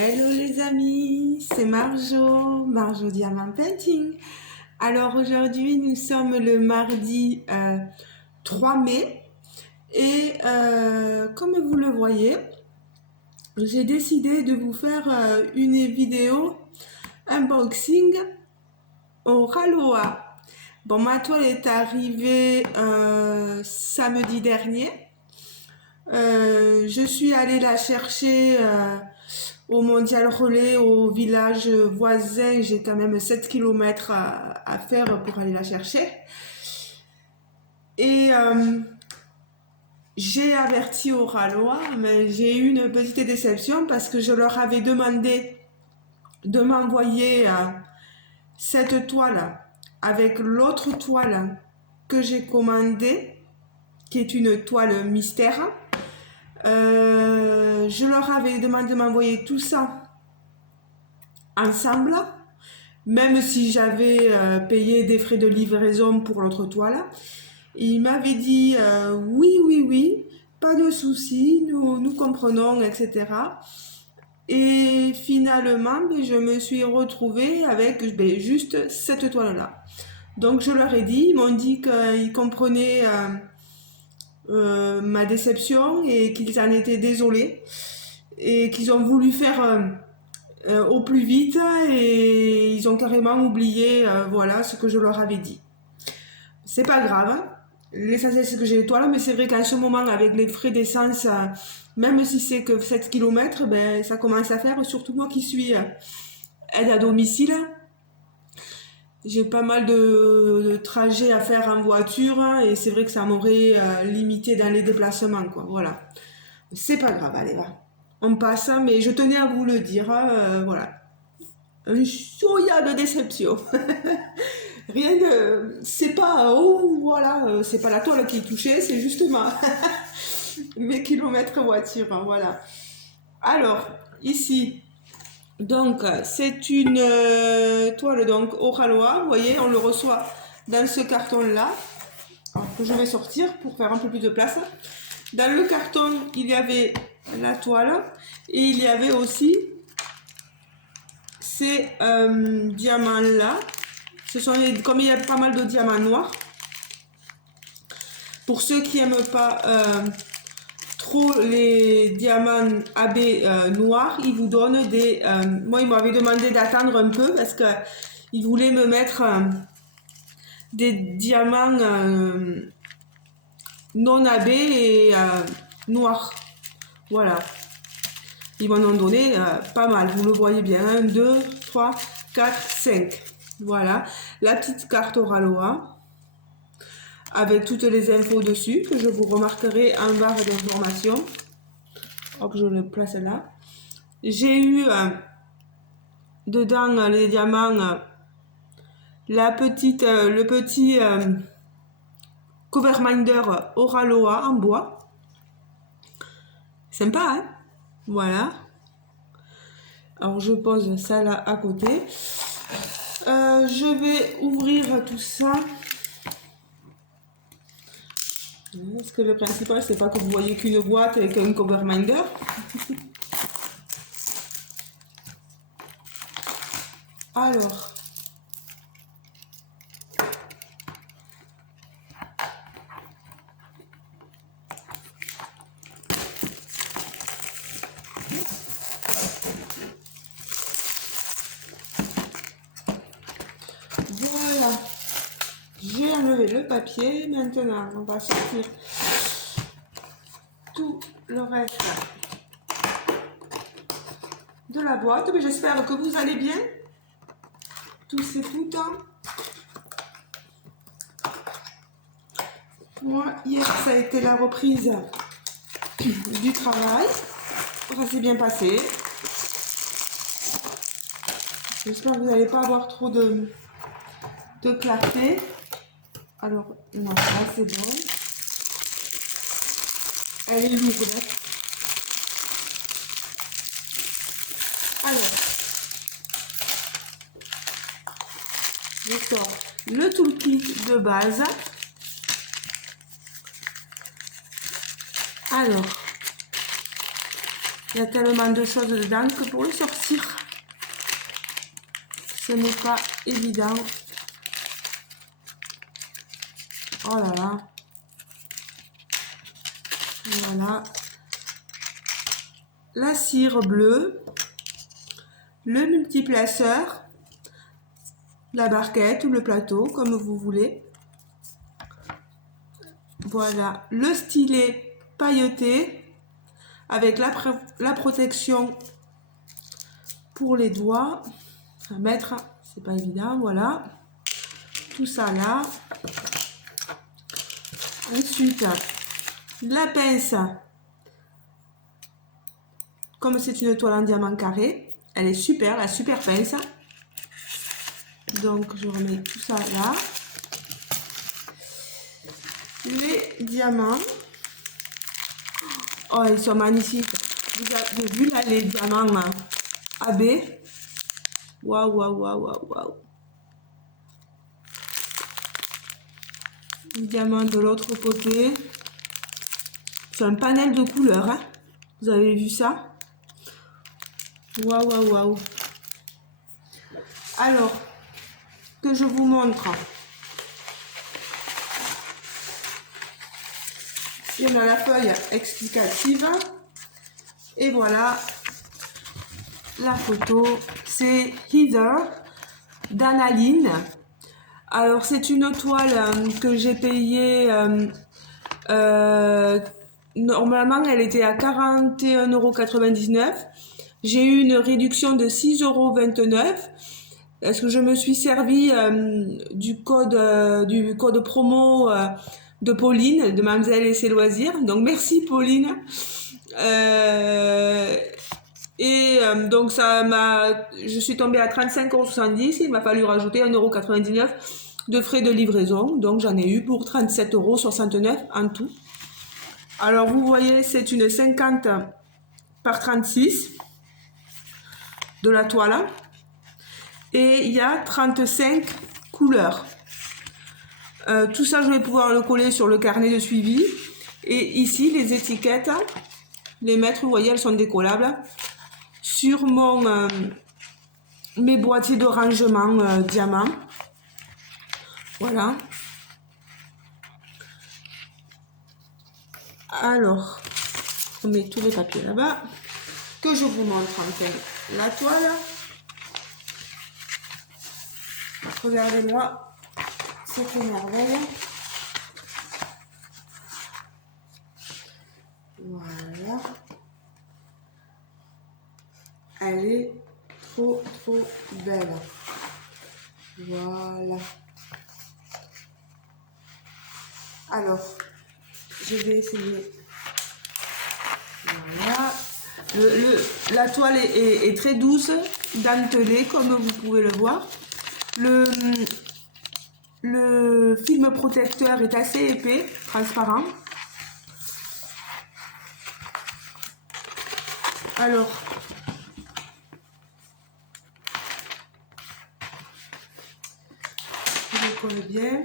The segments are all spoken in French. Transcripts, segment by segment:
Hello les amis, c'est Marjo Diamant Painting. Alors aujourd'hui nous sommes le mardi 3 mai et comme vous le voyez, j'ai décidé de vous faire une vidéo unboxing au Raloa. Bon, ma toile est arrivée samedi dernier. Je suis allée la chercher au Mondial Relais, au village voisin. J'ai quand même 7 kilomètres à faire pour aller la chercher. Et j'ai averti au Ralois, mais j'ai eu une petite déception parce que je leur avais demandé de m'envoyer cette toile avec l'autre toile que j'ai commandée, qui est une toile mystère. Je leur avais demandé de m'envoyer tout ça ensemble, même si j'avais payé des frais de livraison pour l'autre toile. Il m'avait dit oui, pas de souci, nous comprenons, etc. Et finalement, je me suis retrouvée avec juste cette toile-là. Donc je leur ai dit, ils m'ont dit qu'ils comprenaient ma déception et qu'ils en étaient désolés et qu'ils ont voulu faire au plus vite et ils ont carrément oublié voilà ce que je leur avais dit. C'est pas grave, hein. L'essentiel c'est que j'ai l'étoile, mais c'est vrai qu'en ce moment avec les frais d'essence, même si c'est que 7 kilomètres, ben, ça commence à faire, surtout moi qui suis aide à domicile. J'ai pas mal de trajets à faire en voiture et c'est vrai que ça m'aurait limité dans les déplacements, quoi. Voilà. C'est pas grave, allez, va. On passe, mais je tenais à vous le dire, voilà. Un soya de déception. Rien de. C'est pas. Oh, voilà, c'est pas la toile qui est touchée, c'est justement mes kilomètres voiture, hein, voilà. Alors, ici, donc, c'est une toile donc au Ralois, vous voyez, on le reçoit dans ce carton-là, que je vais sortir pour faire un peu plus de place. Dans le carton, il y avait la toile et il y avait aussi ces diamants-là. Comme il y a pas mal de diamants noirs, pour ceux qui n'aiment pas trop les diamants AB noirs, ils vous donnent des... moi, ils m'avaient demandé d'attendre un peu parce que ils voulaient me mettre des diamants non AB et noirs. Voilà. Ils m'en ont donné pas mal. Vous le voyez bien. 1, 2, 3, 4, 5. Voilà. La petite carte au Ralois avec toutes les infos dessus que je vous remarquerai en barre d'information. Hop, je le place là. J'ai eu dedans les diamants, le petit coverminder Oraloa en bois. Sympa, hein? Voilà. Alors je pose ça là à côté. Je vais ouvrir tout ça. Parce que le principal, c'est pas que vous voyez qu'une boîte avec un coverminder. Alors, voilà. J'ai enlevé le papier. Maintenant, on va sortir tout le reste de la boîte. Mais j'espère que vous allez bien. Tous et toutes. Moi, hier, ça a été la reprise du travail. Ça s'est bien passé. J'espère que vous n'allez pas avoir trop de clarté. Alors, non, là c'est bon. Elle est lourde. Alors, je sors le toolkit de base. Alors, Il y a tellement de choses dedans que pour le sortir, ce n'est pas évident. Oh là là. Voilà. La cire bleue, le multiplaceur, la barquette ou le plateau, comme vous voulez. Voilà, le stylet pailleté avec la protection pour les doigts. À mettre, c'est pas évident, voilà. Tout ça là. Ensuite, la pince. Comme c'est une toile en diamant carré, elle est super, la super pince. Donc je remets tout ça là. Les diamants. Oh, ils sont magnifiques. Vous avez vu là les diamants AB. Waouh, waouh, waouh, waouh, waouh. Les diamants de l'autre côté. C'est un panel de couleurs. Hein. Vous avez vu ça? Waouh, waouh, waouh. Alors, que je vous montre. Il y en a la feuille explicative. Et voilà la photo. C'est Heather d'Analine. Alors, c'est une toile que j'ai payée. Normalement, elle était à 41,99 €. J'ai eu une réduction de 6,29 €. Est-ce que je me suis servi du code promo de Pauline, de Mademoiselle et ses loisirs. Donc merci Pauline. Donc je suis tombée à 35,70 €. Il m'a fallu rajouter 1,99 € de frais de livraison. Donc j'en ai eu pour 37,69 € en tout. Alors vous voyez, c'est une 50 par 36 de la toile. Et il y a 35 couleurs. Tout ça, je vais pouvoir le coller sur le carnet de suivi. Et ici, les étiquettes, les mettre, vous voyez, elles sont décollables. Sur mes boîtiers de rangement diamant. Voilà. Alors, on met tous les papiers là-bas. Que je vous montre enfin la toile. Regardez-moi cette merveille. Voilà. Elle est trop belle. Voilà. Alors, je vais essayer. Voilà. La toile est très douce, dentelée, comme vous pouvez le voir. Le film protecteur est assez épais, transparent. Alors, je le colle bien.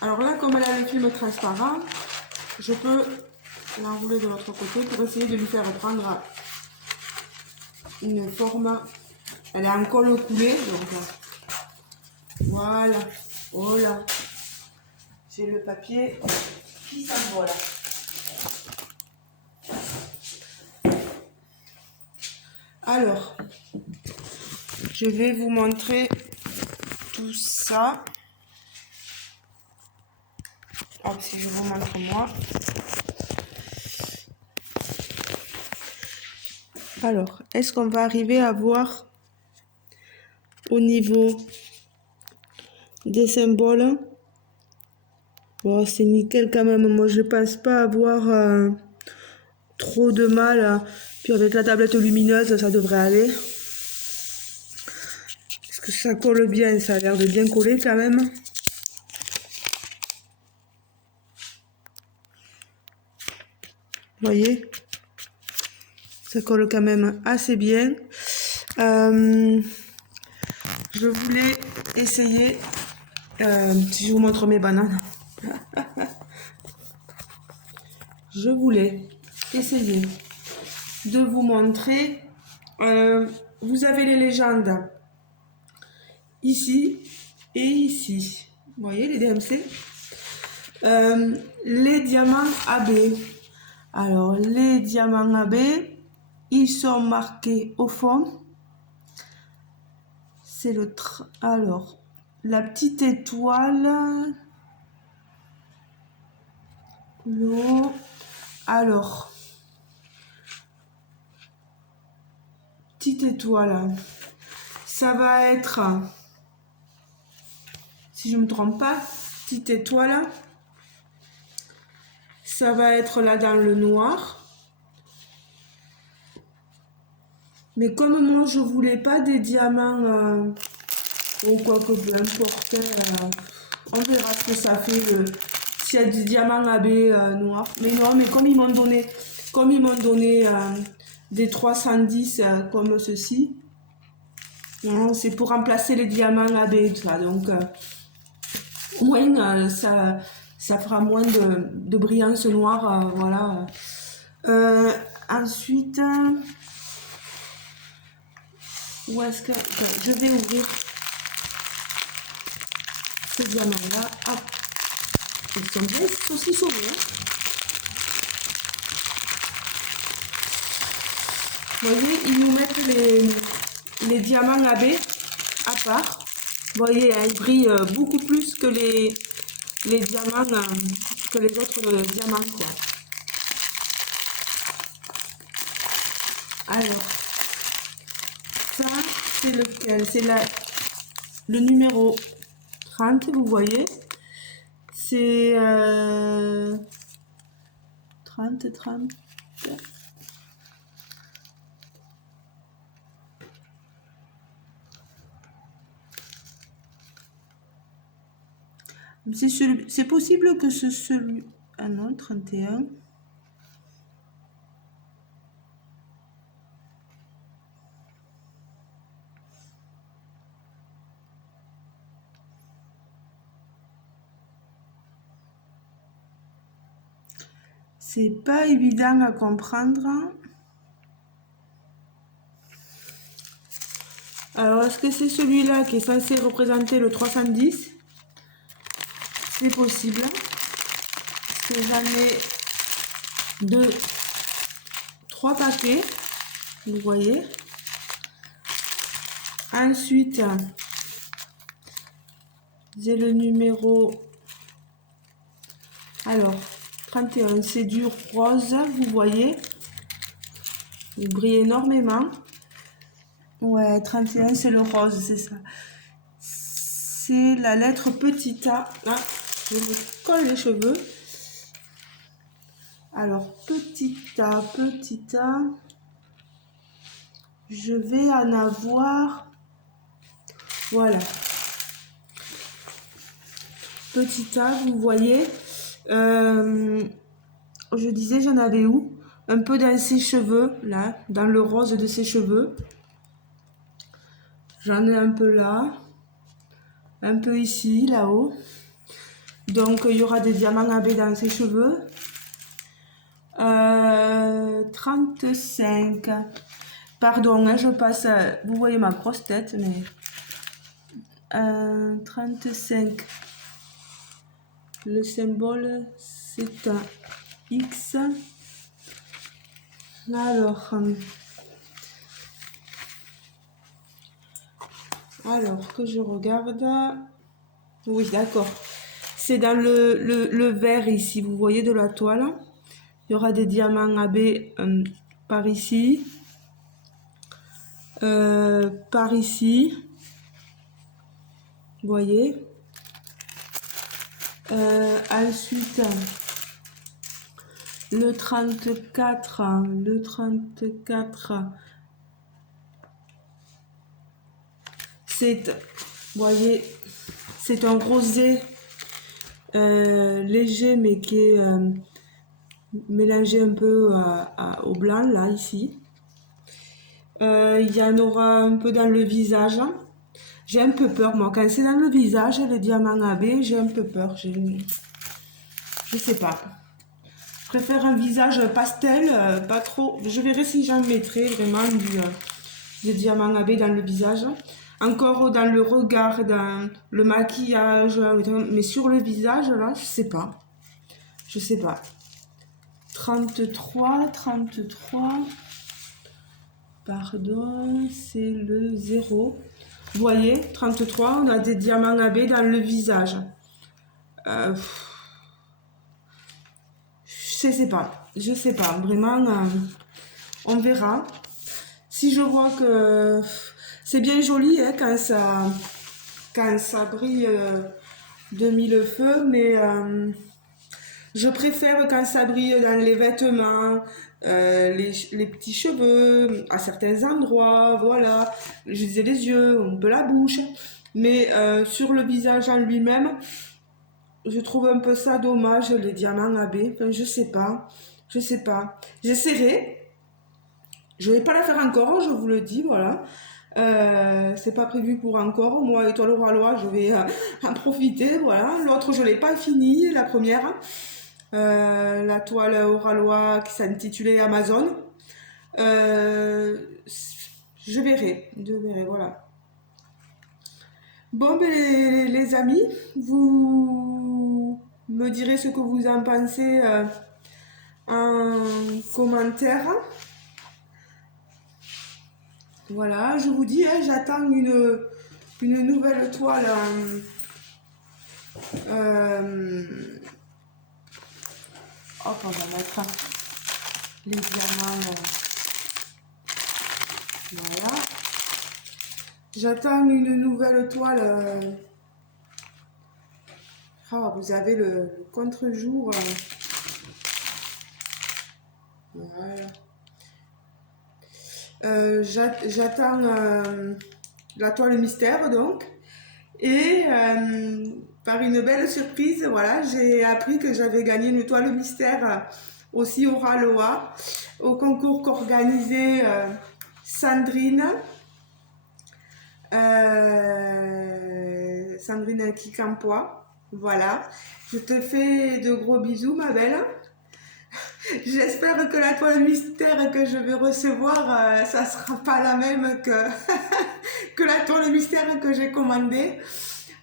Alors là, comme elle a le film transparent, je peux l'enrouler de l'autre côté pour essayer de lui faire prendre une forme. Elle est en colle coulé, donc voilà. Voilà. J'ai le papier qui s'envole. Alors, je vais vous montrer tout ça. Hop, si je vous montre moi. Alors, est-ce qu'on va arriver à voir au niveau des symboles? Bon, c'est nickel quand même. Moi, je pense pas avoir trop de mal. Puis avec la tablette lumineuse, ça devrait aller. Est-ce que ça colle bien? Ça a l'air de bien coller quand même. Vous voyez? Ça colle quand même assez bien. Je voulais essayer Si je vous montre mes bananes, je voulais essayer de vous montrer. Vous avez les légendes ici et ici. Vous voyez les DMC. Les diamants AB. Alors, les diamants AB, ils sont marqués au fond. C'est le... Alors, la petite étoile. L'eau. Alors, petite étoile. Ça va être, si je ne me trompe pas, petite étoile. Ça va être là dans le noir. Mais comme moi, je voulais pas des diamants ou quoi que peu importe, on verra ce que ça fait s'il y a du diamant AB noir. Mais non, mais comme ils m'ont donné, des 310 comme ceci, c'est pour remplacer les diamants AB, tout ça. Donc, au moins, ça fera moins de brillance noire, voilà. Ensuite, où est-ce que je vais ouvrir ces diamants-là? Ah, ils sont bien aussi sauvés. Vous voyez, ils nous mettent les diamants AB à part. Vous voyez, ils brillent beaucoup plus que les diamants, que les autres diamants, quoi. Alors, ça, c'est lequel? C'est le numéro 30, vous voyez. C'est 30. C'est possible que ce celui... Ah non, 31. C'est pas évident à comprendre. Alors, est-ce que c'est celui-là qui est censé représenter le 310? C'est possible. Parce que j'en ai 3 paquets. Vous voyez. Ensuite, j'ai le numéro... Alors, 31, c'est du rose, vous voyez. Il brille énormément. Ouais, 31, c'est le rose, c'est ça. C'est la lettre petit a. Là, je me colle les cheveux. Alors, petit a. Je vais en avoir. Voilà. Petit a, vous voyez. Je disais, j'en avais où? Un peu dans ses cheveux, là, dans le rose de ses cheveux. J'en ai un peu là, un peu ici, là-haut. Donc, il y aura des diamants AB dans ses cheveux. 35. Pardon, hein, je passe... vous voyez ma grosse tête, mais... 35. Le symbole, c'est un X. Alors que je regarde... Oui, d'accord. C'est dans le vert ici, vous voyez, de la toile. Il y aura des diamants AB par ici. Par ici. Vous voyez. Ensuite, le 34. C'est, vous voyez, c'est un rosé léger, mais qui est mélangé un peu au blanc, là, ici. Il y en aura un peu dans le visage. J'ai un peu peur, moi, quand c'est dans le visage, les diamants AB, j'ai un peu peur. Je sais pas. Je préfère un visage pastel, pas trop. Je verrai si j'en mettrai vraiment des diamants AB dans le visage. Encore dans le regard, dans le maquillage, mais sur le visage, là, je sais pas. Je sais pas. 33, 33. Pardon, c'est le 0. Vous voyez, 33, on a des diamants AB dans le visage. Je sais pas, vraiment, on verra. Si je vois que c'est bien joli hein, quand ça brille de mille feux, mais je préfère quand ça brille dans les vêtements, les petits cheveux, à certains endroits, voilà. Je disais les yeux, un peu la bouche, mais sur le visage en lui-même, je trouve un peu ça dommage, les diamants AB. Enfin, je sais pas. J'essaierai. Je vais pas la faire encore, je vous le dis, voilà. C'est pas prévu pour encore. Moi, étoile Oralois, je vais en profiter, voilà. L'autre, je l'ai pas fini, la première. La toile Oralois qui s'intitulait Amazon. Je verrai, voilà. Bon, ben, les amis, vous me direz ce que vous en pensez en commentaire. Voilà, je vous dis, hein, j'attends une nouvelle toile. Hop, on va mettre les diamants. Voilà. J'attends une nouvelle toile. Ah, vous avez le contre-jour. Voilà. J'attends la toile mystère donc. Et par une belle surprise, voilà, j'ai appris que j'avais gagné une toile mystère aussi au Ralois, au concours qu'organisait Sandrine. Sandrine Kikampois. Voilà. Je te fais de gros bisous, ma belle. J'espère que la toile mystère que je vais recevoir, ça sera pas la même que, que la toile mystère que j'ai commandée.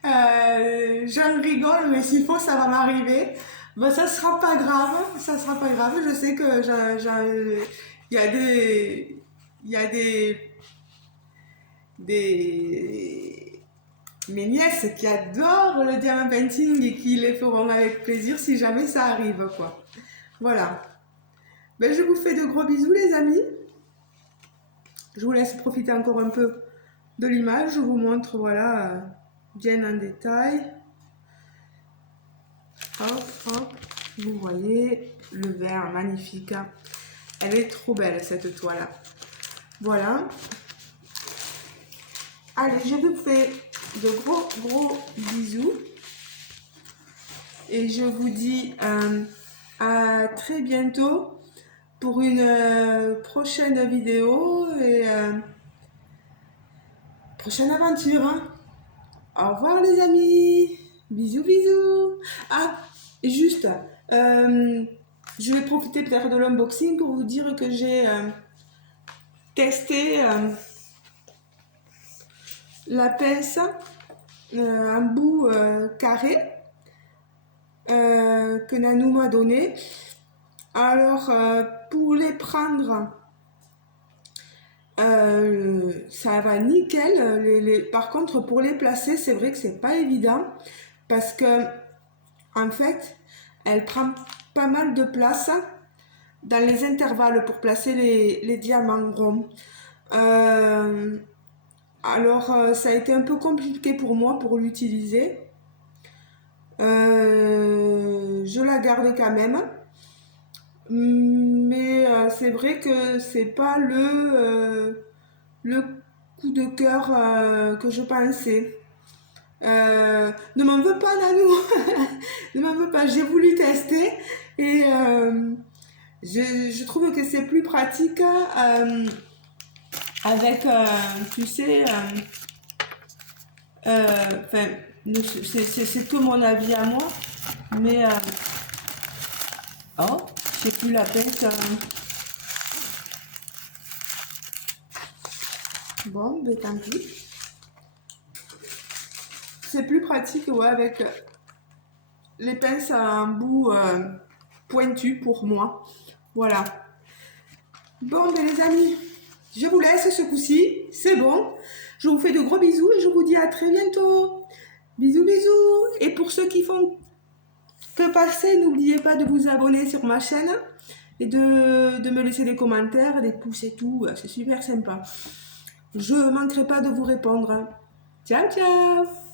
J'en rigole, mais s'il faut, ça va m'arriver. Ben, ça sera pas grave, Je sais que il y a mes nièces qui adorent le diamant painting et qui les feront avec plaisir si jamais ça arrive, quoi. Voilà. Ben, je vous fais de gros bisous, les amis. Je vous laisse profiter encore un peu de l'image. Je vous montre, voilà, bien en détail. Hop, hop. Vous voyez le vert magnifique. Elle est trop belle, cette toile. Voilà. Allez, je vous fais de gros bisous. Et je vous dis à très bientôt pour une prochaine vidéo et prochaine aventure. Au revoir les amis. Bisous. Ah, et juste, je vais profiter peut-être de l'unboxing pour vous dire que j'ai testé la pince en bout carré que Nanou m'a donné. Alors, pour les prendre, ça va nickel. Par contre, pour les placer, c'est vrai que c'est pas évident parce que, en fait, elle prend pas mal de place dans les intervalles pour placer les diamants ronds. Alors, ça a été un peu compliqué pour moi pour l'utiliser. Je la garde quand même. Mais c'est vrai que c'est pas le coup de cœur que je pensais. Ne m'en veux pas, Nanou. Ne m'en veux pas. J'ai voulu tester et je trouve que c'est plus pratique avec, tu sais, Enfin, c'est que mon avis à moi, mais oh, j'ai plus la pince. Bon, ben tant pis. C'est plus pratique, ouais, avec les pinces à un bout pointu pour moi. Voilà. Bon, ben les amis, je vous laisse ce coup-ci. C'est bon. Je vous fais de gros bisous et je vous dis à très bientôt. Bisous, bisous. Et pour ceux qui font que passer, n'oubliez pas de vous abonner sur ma chaîne et de me laisser des commentaires, des pouces et tout. C'est super sympa. Je ne manquerai pas de vous répondre. Ciao, ciao!